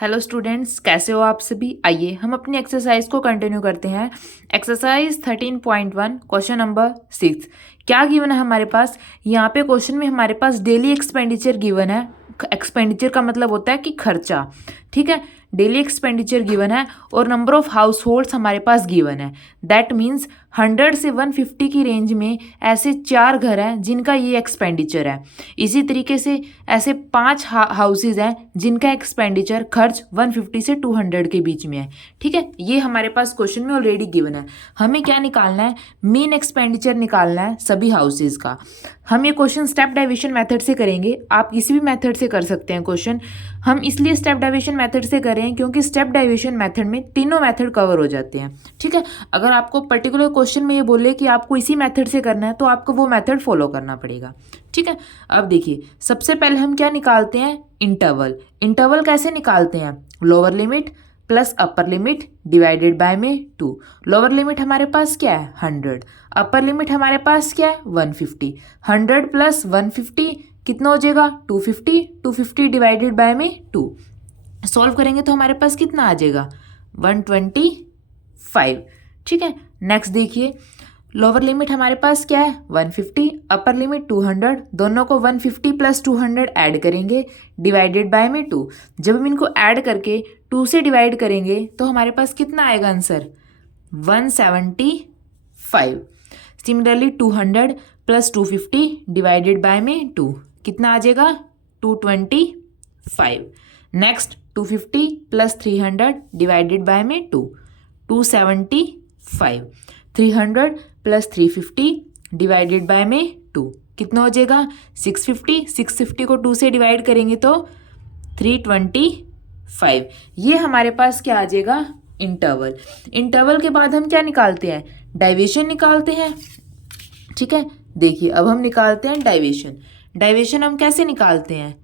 Hello students, कैसे हो आप सभी। आइए हम अपनी एक्सरसाइज को कंटिन्यू करते हैं। Exercise 13.1 question number 6। क्या गिवन है हमारे पास। यहाँ पे क्वेश्चन में हमारे पास डेली एक्सपेंडिचर गिवन है। एक्सपेंडिचर का मतलब होता है कि खर्चा, ठीक है। डेली एक्सपेंडिचर गिवन है और नंबर ऑफ हाउस होल्ड्स हमारे पास गिवन है। दैट मीन्स 100 से 150 की रेंज में ऐसे 4 घर हैं जिनका ये एक्सपेंडिचर है। इसी तरीके से ऐसे 5 हाउसेज हैं जिनका एक्सपेंडिचर खर्च 150 से 200 के बीच में है, ठीक है। ये हमारे पास क्वेश्चन में ऑलरेडी गिवन है। हमें क्या निकालना है, मीन एक्सपेंडिचर निकालना है सभी हाउसेज का। हम ये क्वेश्चन स्टेप डाइविजन मेथड से करेंगे। आप किसी भी मेथड से कर सकते हैं क्वेश्चन। हम इसलिए स्टेप डाइविजन मेथड से करें क्योंकि स्टेप डाइविजन मेथड में तीनों मेथड कवर हो जाते हैं, ठीक है। अगर आपको पर्टिकुलर क्वेश्चन में ये बोले कि आपको इसी मेथड से करना है तो आपको वो मेथड फॉलो करना पड़ेगा, ठीक है। अब देखिए, सबसे पहले हम क्या निकालते हैं, इंटरवल। इंटरवल कैसे निकालते हैं, lower limit plus upper limit divided by में 2। लोअर लिमिट हमारे पास क्या है 100, अपर लिमिट हमारे पास क्या है 150। 100 प्लस 150 कितना हो जाएगा 250। 250 डिवाइडेड बाय में 2। सॉल्व करेंगे तो हमारे पास कितना आ जाएगा 125, ठीक है। नेक्स्ट देखिए, लोअर लिमिट हमारे पास क्या है 150, अपर लिमिट 200। दोनों को 150 प्लस 200 ऐड करेंगे डिवाइडेड बाय में 2। जब हम इनको ऐड करके 2 से डिवाइड करेंगे तो हमारे पास कितना आएगा answer 175। Similarly 200 plus 250 divided by में 2 कितना आ जाएगा 225। नेक्स्ट 250 प्लस 300 डिवाइडेड बाय में 2 275। 300 प्लस 350 डिवाइडेड बाय में 2 कितना हो जाएगा 650। 650 को 2 से डिवाइड करेंगे तो 325। ये हमारे पास क्या आ जाएगा इंटरवल। इंटरवल के बाद हम क्या निकालते हैं, डाइविएशन निकालते हैं, ठीक है। देखिए अब हम निकालते हैं डाइविएशन। डाइविएशन हम कैसे निकालते हैं,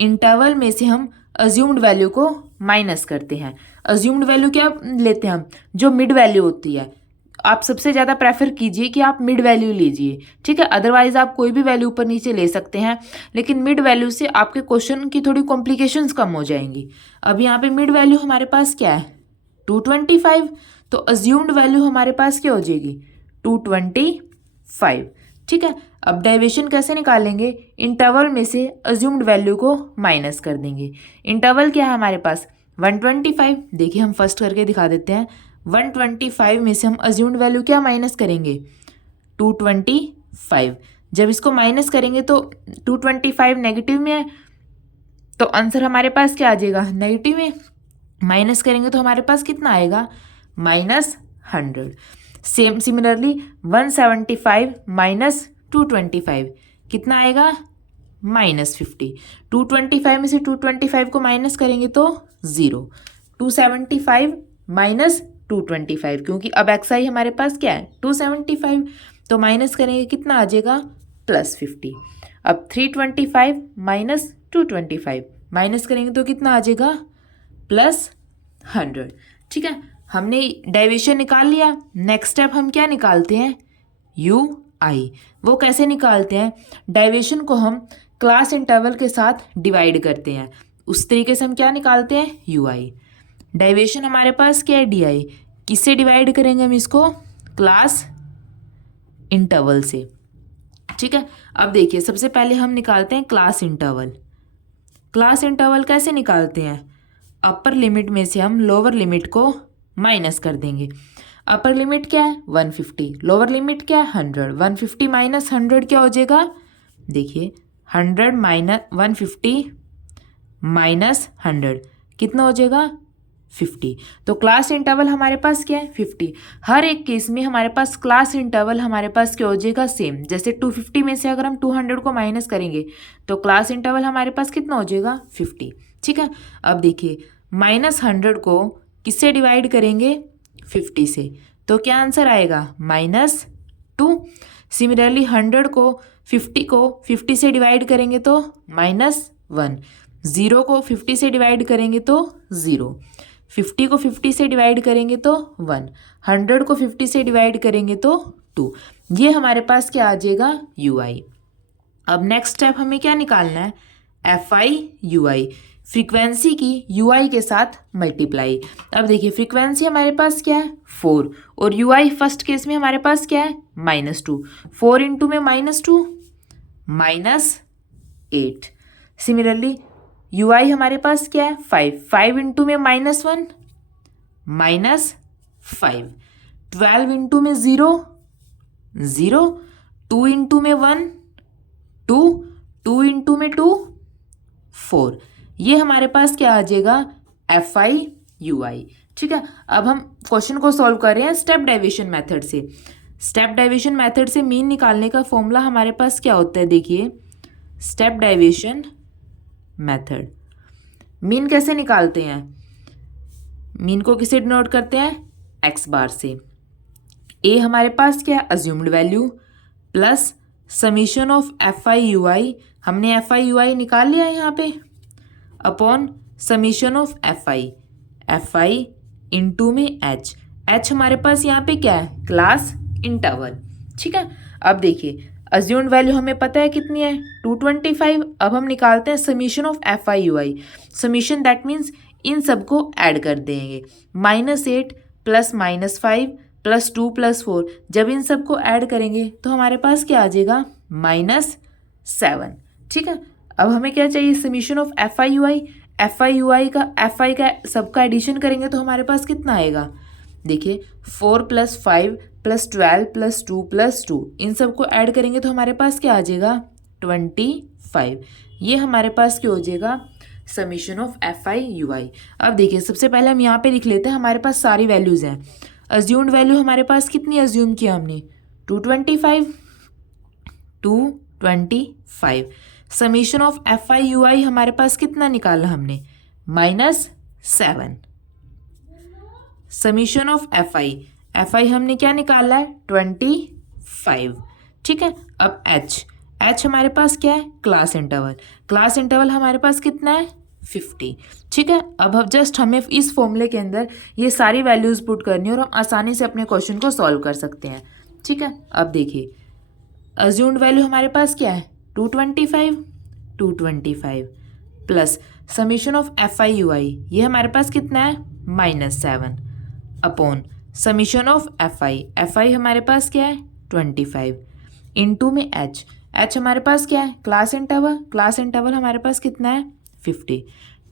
इंटरवल में से हम अज्यूम्ड वैल्यू को माइनस करते हैं। अज्यूम्ड वैल्यू क्या लेते हैं हम, जो मिड वैल्यू होती है। आप सबसे ज़्यादा प्रेफर कीजिए कि आप मिड वैल्यू लीजिए, ठीक है। अदरवाइज आप कोई भी वैल्यू ऊपर नीचे ले सकते हैं, लेकिन मिड वैल्यू से आपके क्वेश्चन की थोड़ी कॉम्प्लिकेशंस कम हो जाएंगी। अब यहाँ पे मिड वैल्यू हमारे पास क्या है 225, तो अज्यूम्ड वैल्यू हमारे पास क्या हो जाएगी 225, ठीक है। अब डेविएशन कैसे निकालेंगे, इंटरवल में से अज्यूम्ड वैल्यू को माइनस कर देंगे। इंटरवल क्या है हमारे पास 125। देखिए हम फर्स्ट करके दिखा देते हैं। 125 में से हम अज्यूम्ड वैल्यू क्या माइनस करेंगे 225। जब इसको माइनस करेंगे तो 225 नेगेटिव में है, तो आंसर हमारे पास क्या आ जाएगा नेगेटिव में। माइनस करेंगे तो हमारे पास कितना आएगा -100। सेम सिमिलरली 175 माइनस 225 कितना आएगा -50। 225 में से 225 को माइनस करेंगे तो 0। 275 माइनस 225, क्योंकि अब एक्स आई हमारे पास क्या है 275, तो माइनस करेंगे कितना आ जाएगा +50। अब 325 माइनस 225 माइनस करेंगे तो कितना आ जाएगा +100, ठीक है। हमने डेविएशन निकाल लिया। नेक्स्ट स्टेप हम क्या निकालते हैं UI। वो कैसे निकालते हैं, डेविएशन को हम क्लास इंटरवल के साथ डिवाइड करते हैं। उस तरीके से हम क्या निकालते हैं UI। डेविएशन हमारे पास क्या है DI। किससे डिवाइड करेंगे हम इसको, क्लास इंटरवल से, ठीक है। अब देखिए सबसे पहले हम निकालते हैं क्लास इंटरवल। क्लास इंटरवल कैसे निकालते हैं, अपर लिमिट में से हम लोअर लिमिट को माइनस कर देंगे। अपर लिमिट क्या है 150, लोअर लिमिट क्या है 100। 150 माइनस 100 क्या हो जाएगा, देखिए 100 माइनस 150 माइनस 100 कितना हो जाएगा 50। तो क्लास इंटरवल हमारे पास क्या है 50। हर एक केस में हमारे पास क्लास इंटरवल हमारे पास क्या हो जाएगा सेम। जैसे 250 में से अगर हम 200 को माइनस करेंगे तो क्लास इंटरवल हमारे पास कितना हो जाएगा 50, ठीक है। अब देखिए -100 को किससे डिवाइड करेंगे 50 से, तो क्या आंसर आएगा -2। सिमिलरली 100 को 50 से डिवाइड करेंगे तो -1। 0 को 50 से डिवाइड करेंगे तो 0। 50 को 50 से डिवाइड करेंगे तो 1। 100 को 50 से डिवाइड करेंगे तो 2। ये हमारे पास क्या आ जाएगा UI। अब नेक्स्ट स्टेप हमें क्या निकालना है FI UI। फ्रीक्वेंसी की यूआई के साथ मल्टीप्लाई। अब देखिए फ्रीक्वेंसी हमारे पास क्या है 4 और यूआई फर्स्ट केस में हमारे पास क्या है -2। 4 इंटू में -2 -8। सिमिलरली यूआई हमारे पास क्या है 5। 5 इंटू में -1 -5। 12 इंटू में 0 0। 2 इंटू में 1 2। 2 इंटू में 2 4। ये हमारे पास क्या आ जाएगा FI/UI। ठीक है, अब हम क्वेश्चन को सॉल्व कर रहे हैं स्टेप डेविएशन मेथड से। स्टेप डेविएशन मेथड से मीन निकालने का फॉर्मूला हमारे पास क्या होता है, देखिए स्टेप डेविएशन मेथड। मीन कैसे निकालते हैं, मीन को किसे डिनोट करते हैं x बार से। ए हमारे पास क्या है assumed value plus summation of FI/UI, हमने FI/UI निकाल लिया है यहाँ पे, upon summation of FI into में H हमारे पास यहाँ पे क्या है क्लास इंटरवल। ठीक है, अब देखिए अज्यूम्ड वैल्यू हमें पता है कितनी है 225। अब हम निकालते हैं summation of FI/UI। Summation that means in सबको ऐड कर देंगे, -8 प्लस -5 प्लस 2 प्लस 4। जब इन सबको ऐड करेंगे तो हमारे पास क्या आ जाएगा -7। ठीक है, अब हमें क्या चाहिए समीशन ऑफ FI/UI का सबका एडिशन करेंगे तो हमारे पास कितना आएगा, देखिए 4 + 5 + 12 + 2 + 2, इन सबको ऐड करेंगे तो हमारे पास क्या आ जाएगा 25। ये हमारे पास क्या हो जाएगा समीशन ऑफ FI/UI। अब देखिए सबसे पहले हम यहाँ पे लिख लेते हैं, हमारे पास सारी वैल्यूज़ हैं। अज्यूम्ड वैल्यू हमारे पास कितनी अज्यूम किया हमने 225। समीशन ऑफ FI/UI हमारे पास कितना निकाला हमने -7। समीशन ऑफ FI हमने क्या निकाला है 25। ठीक है, अब H हमारे पास क्या है क्लास इंटरवल हमारे पास कितना है 50। ठीक है, अब जस्ट हमें इस फॉर्मूले के अंदर ये सारी वैल्यूज़ पुट करनी है और हम आसानी से अपने क्वेश्चन को सॉल्व कर सकते हैं। ठीक है, अब देखिए अज्यूम्ड वैल्यू हमारे पास क्या है 225 प्लस समीशन ऑफ FI/UI ये हमारे पास कितना है -7 अपॉन समीशन ऑफ FI हमारे पास क्या है 25 इंटू में H हमारे पास क्या है क्लास इंटरवल हमारे पास कितना है 50।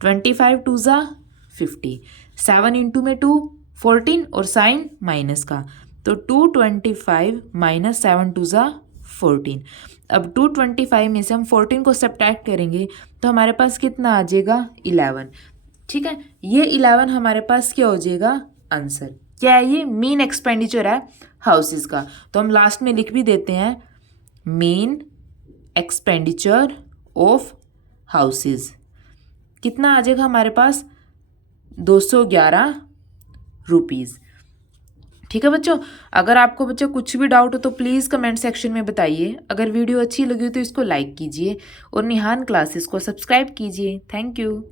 25 2 ज़ा 50, 7 इंटू में 2 14 और साइन माइनस का, तो 225 - 7 2 ज़ा 14। अब 225 में से हम 14 को सब्ट्रैक्ट करेंगे तो हमारे पास कितना आ जाएगा 11। ठीक है, ये 11 हमारे पास क्या हो जाएगा आंसर। क्या है ये मीन एक्सपेंडिचर है हाउसेस का, तो हम लास्ट में लिख भी देते हैं मीन एक्सपेंडिचर ऑफ हाउसेस। कितना आ जाएगा हमारे पास 211 रुपीज़। ठीक है बच्चों, अगर आपको बच्चों कुछ भी डाउट हो तो प्लीज़ कमेंट सेक्शन में बताइए। अगर वीडियो अच्छी लगी तो इसको लाइक कीजिए और निहान क्लासेस को सब्सक्राइब कीजिए। Thank you.